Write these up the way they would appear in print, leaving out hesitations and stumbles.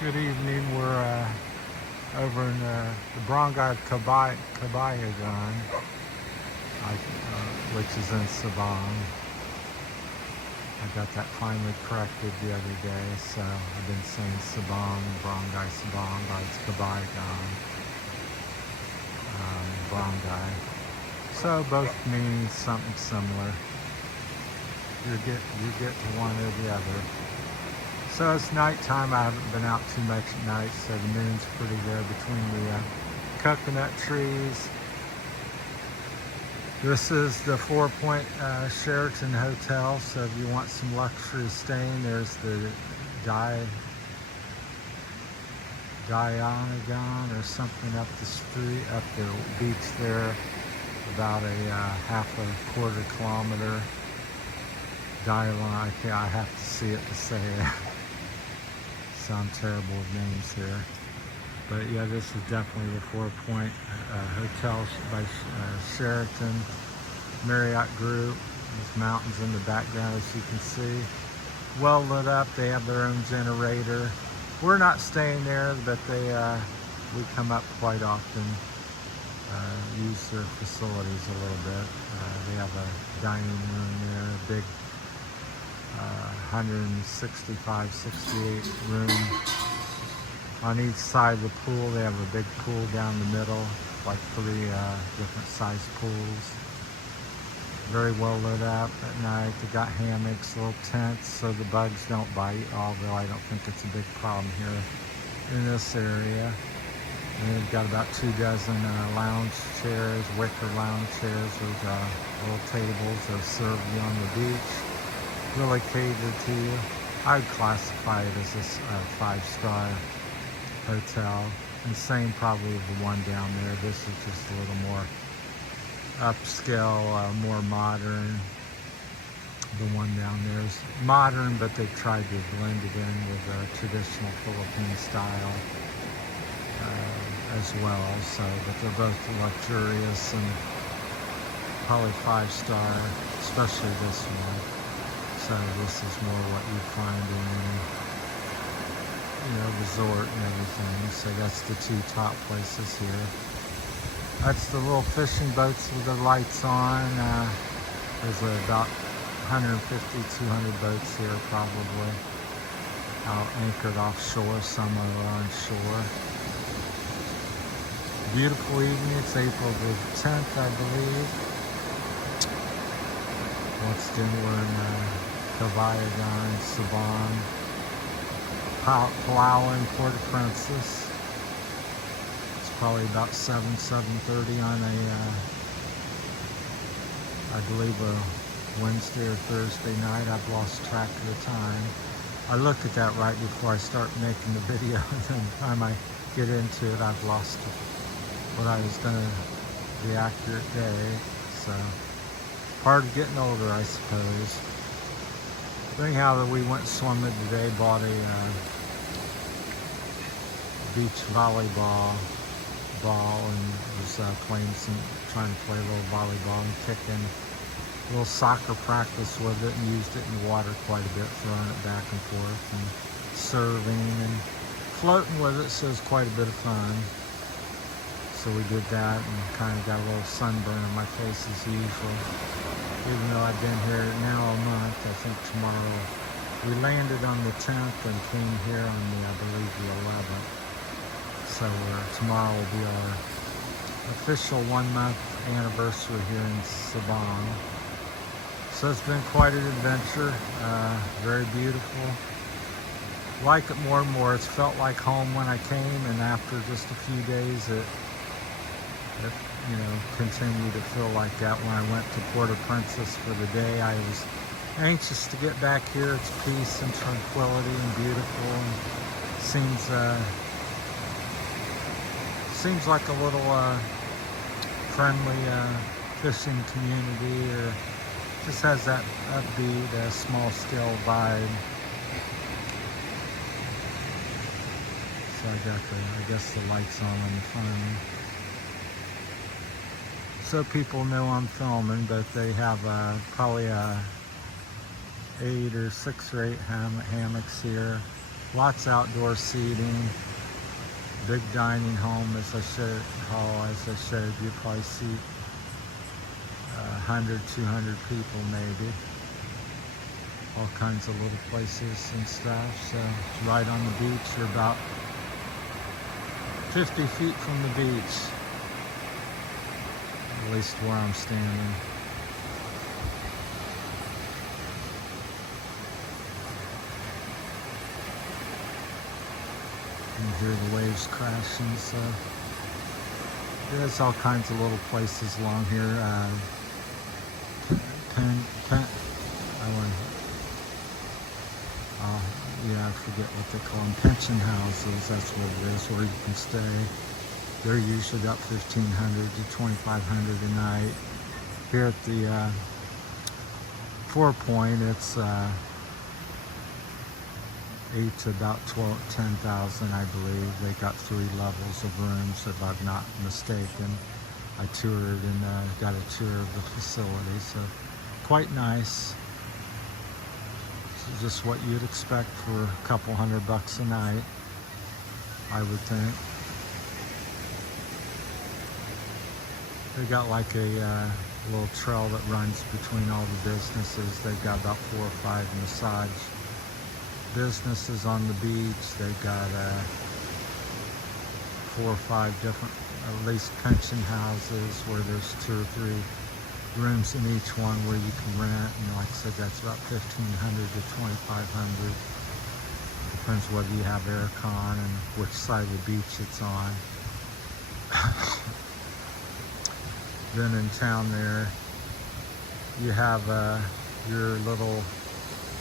Good evening. We're over in the Barangay Cabayagan, which is in Sabang. I got that finally corrected the other day, so I've been saying Sabang, Barangay Sabang, but it's Cabayagan, Barangay. So both mean something similar. You get to one or the other. So it's nighttime. I haven't been out too much at night, so the moon's pretty there between the coconut trees. This is the 4-Point Sheraton Hotel, so if you want some luxury staying, there's the Dianagon or something up the street, up the beach there, about a quarter kilometer. Dialon, I have to see it to say it. Sound terrible with names here, but yeah, this is definitely the 4-Point Hotel by Sheraton Marriott Group. There's mountains in the background, as you can see. Well lit up. They have their own generator. We're not staying there, but we come up quite often, use their facilities a little bit. They have a dining room there, a big 165, 68 room. On each side of the pool, they have a big pool down the middle, like 3 different size pools. Very well lit up at night. They got hammocks, little tents, so the bugs don't bite, although I don't think it's a big problem here in this area. And they've got about 24 lounge chairs, wicker lounge chairs with little tables that serve you on the beach. Really catered to you. I'd classify it as a 5-star hotel, and same probably the one down there. This is just a little more upscale, more modern. The one down there is modern, but they've tried to blend it in with a traditional Philippine style as well. So, but they're both luxurious and probably 5-star, especially this one. So this is more what you'd find in any, resort and everything. So that's the 2 top places here. That's the little fishing boats with the lights on. There's about 150, 200 boats here probably, out anchored offshore. Some are on shore. Beautiful evening. It's April the 10th, I believe. Once again, we're in Cabayagan, Sabang, Palawan, Port-au-Prince. It's probably about 7:30 on I believe a Wednesday or Thursday night. I've lost track of the time. I look at that right before I start making the video, and then by the time I get into it, I've lost what I was the accurate day. So part of getting older, I suppose. Anyhow, we went swimming today, bought a beach volleyball ball, and was trying to play a little volleyball and kicking a little soccer practice with it, and used it in the water quite a bit, throwing it back and forth and serving and floating with it, so it was quite a bit of fun. So we did that and kind of got a little sunburn on my face as usual. Even though I've been here now a month, I think tomorrow, we landed on the 10th and came here on I believe the 11th. So tomorrow will be our official 1-month anniversary here in Sabang. So it's been quite an adventure, very beautiful. Like it more and more. It's felt like home when I came, and after just a few days, it continued to feel like that. When I went to Port-au-Prince for the day, I was anxious to get back here. It's peace and tranquility and beautiful, and seems like a little friendly fishing community, or just has that upbeat, small scale vibe. So I guess the light's on the phone, so people know I'm filming. But they have probably 6 or 8 hammocks here. Lots outdoor seating. Big dining home, as I showed you. Probably seat 100, 200 people maybe. All kinds of little places and stuff. So it's right on the beach. You're about 50 feet from the beach, at least where I'm standing. You hear the waves crashing. So there's all kinds of little places along here. I forget what they call them, pension houses, that's what it is, where you can stay. They're usually about $1,500 to $2,500 a night. Here at the Four Point, it's 8 to about 10,000, I believe. They got 3 levels of rooms, if I'm not mistaken. I toured and got a tour of the facility, so quite nice. Just what you'd expect for a couple $100 a night, I would think. They got like a little trail that runs between all the businesses. They've got about 4 or 5 massage businesses on the beach. They've got 4 or 5 different, at least pension houses where there's 2 or 3 rooms in each one where you can rent, and like I said, that's about $1,500 to $2,500. Depends whether you have aircon and which side of the beach it's on. Then in town there, you have your little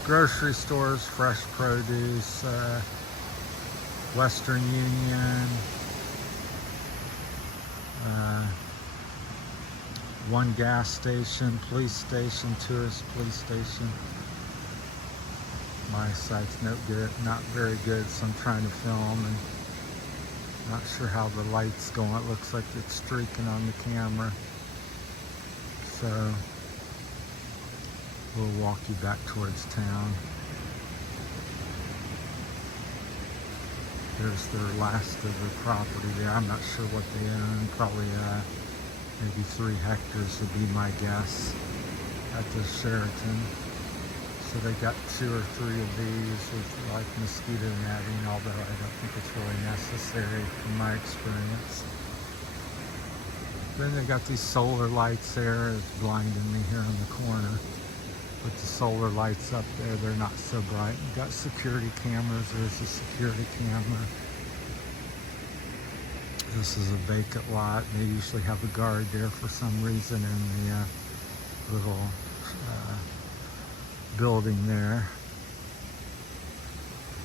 grocery stores, fresh produce, Western Union, one gas station, police station, tourist police station. My eyesight's not very good, so I'm trying to film and not sure how the light's going. It looks like it's streaking on the camera. So we'll walk you back towards town. There's their last of the property there. I'm not sure what they own. Probably maybe 3 hectares would be my guess at the Sheraton. So they got 2 or 3 of these with like mosquito netting, although I don't think it's really necessary from my experience. Then they got these solar lights there. It's blinding me here in the corner. But the solar lights up there, they're not so bright. You got security cameras. There's a security camera. This is a vacant lot. They usually have a guard there for some reason in the little building there.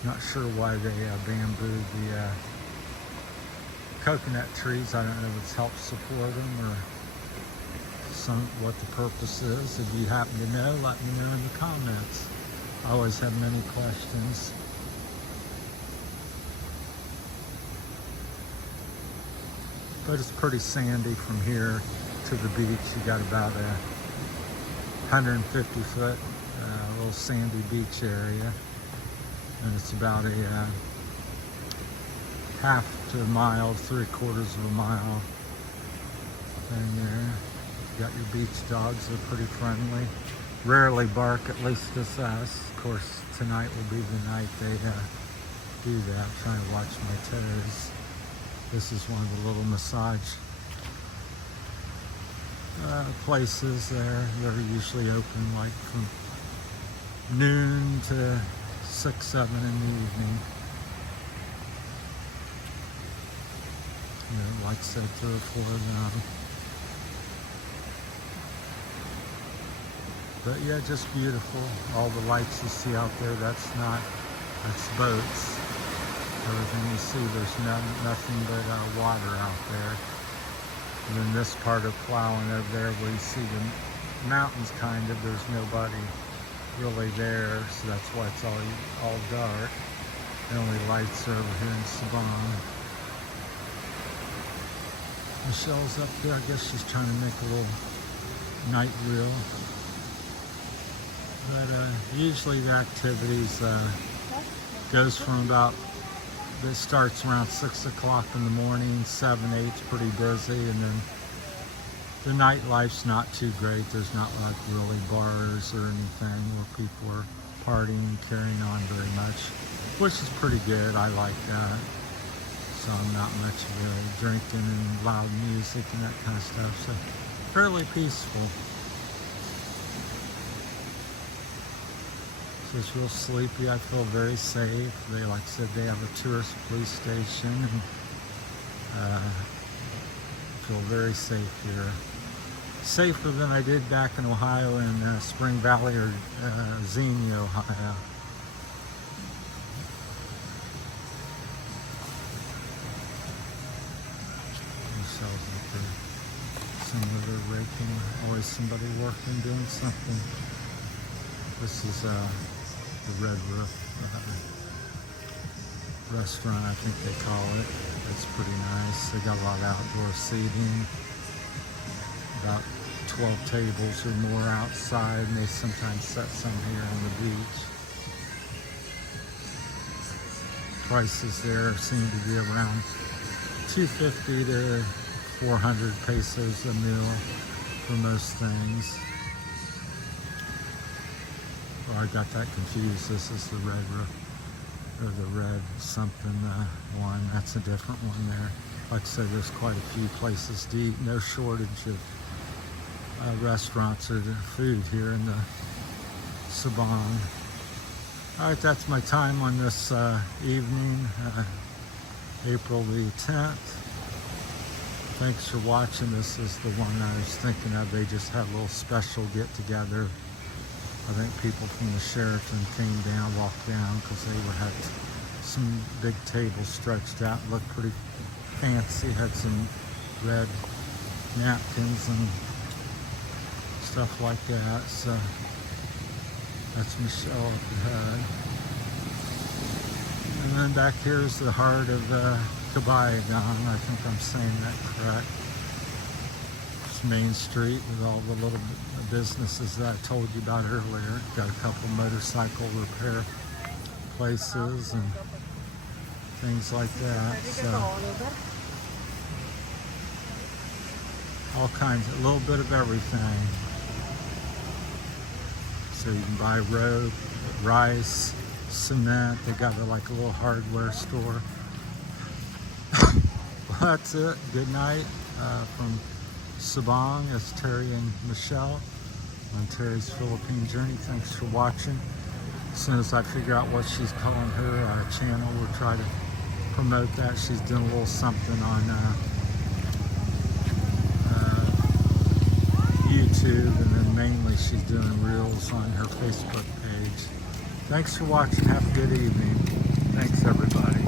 Not sure why they bambooed the coconut trees. I don't know if it's helped support them or what the purpose is. If you happen to know, let me know in the comments. I always have many questions. But it's pretty sandy from here to the beach. You got about a 150-foot little sandy beach area, and it's about a half to a mile, 3/4 of a mile thing there. You got your beach dogs. They're pretty friendly. Rarely bark, at least this us. Of course, tonight will be the night they do that. I'm trying to watch my toes. This is one of the little massage places there. They're usually open like from noon to 6, 7 in the evening. Like I said, 3 or 4 of them. But yeah, just beautiful. All the lights you see out there, that's boats. Everything you see, there's nothing but water out there. And then this part of Palawan over there where you see the mountains kind of, there's nobody really there, so that's why it's all dark. The only lights are over here in Sabang. Michelle's up there. I guess she's trying to make a little night reel. But usually the activities Goes from about, it starts around 6 o'clock in the morning, 7, 8's pretty busy, and then the nightlife's not too great. There's not like really bars or anything where people are partying and carrying on very much, which is pretty good. I like that. So I'm not much of a drinking and loud music and that kind of stuff. So fairly peaceful. So it's real sleepy. I feel very safe. They, like I said, they have a tourist police station. And, feel very safe here. Safer than I did back in Ohio in Spring Valley or Xenia, Ohio. Somebody raking, always somebody working, doing something. This is the Red Roof restaurant, I think they call it. It's pretty nice. They got a lot of outdoor seating, about 12 tables or more outside, and they sometimes set some here on the beach. Prices there seem to be around 250 to 400 pesos a meal for most things. Oh, I got that confused. This is the Red Roof, or the Red something one. That's a different one there. Like I said, there's quite a few places to eat. No shortage of restaurants or food here in the Sabang. All right, that's my time on this evening, April the 10th. Thanks for watching. This is the one I was thinking of. They just had a little special get-together. I think people from the Sheraton came down, walked down, because they had some big tables stretched out. Looked pretty fancy. Had some red napkins and stuff like that. So that's Michelle up ahead. And then back here is the heart of Kabayagan. I think I'm saying that correct. It's Main Street with all the little businesses that I told you about earlier. Got a couple motorcycle repair places and things like that. So all kinds, a little bit of everything. So you can buy rope, rice, cement. They got like a little hardware store. Well, that's it. Good night from Sabang. It's Terry and Michelle on Terry's Philippine Journey. Thanks for watching. As soon as I figure out what she's calling her channel, we'll try to promote that. She's doing a little something on YouTube, and then mainly she's doing reels on her Facebook page. Thanks for watching. Have a good evening. Thanks, everybody.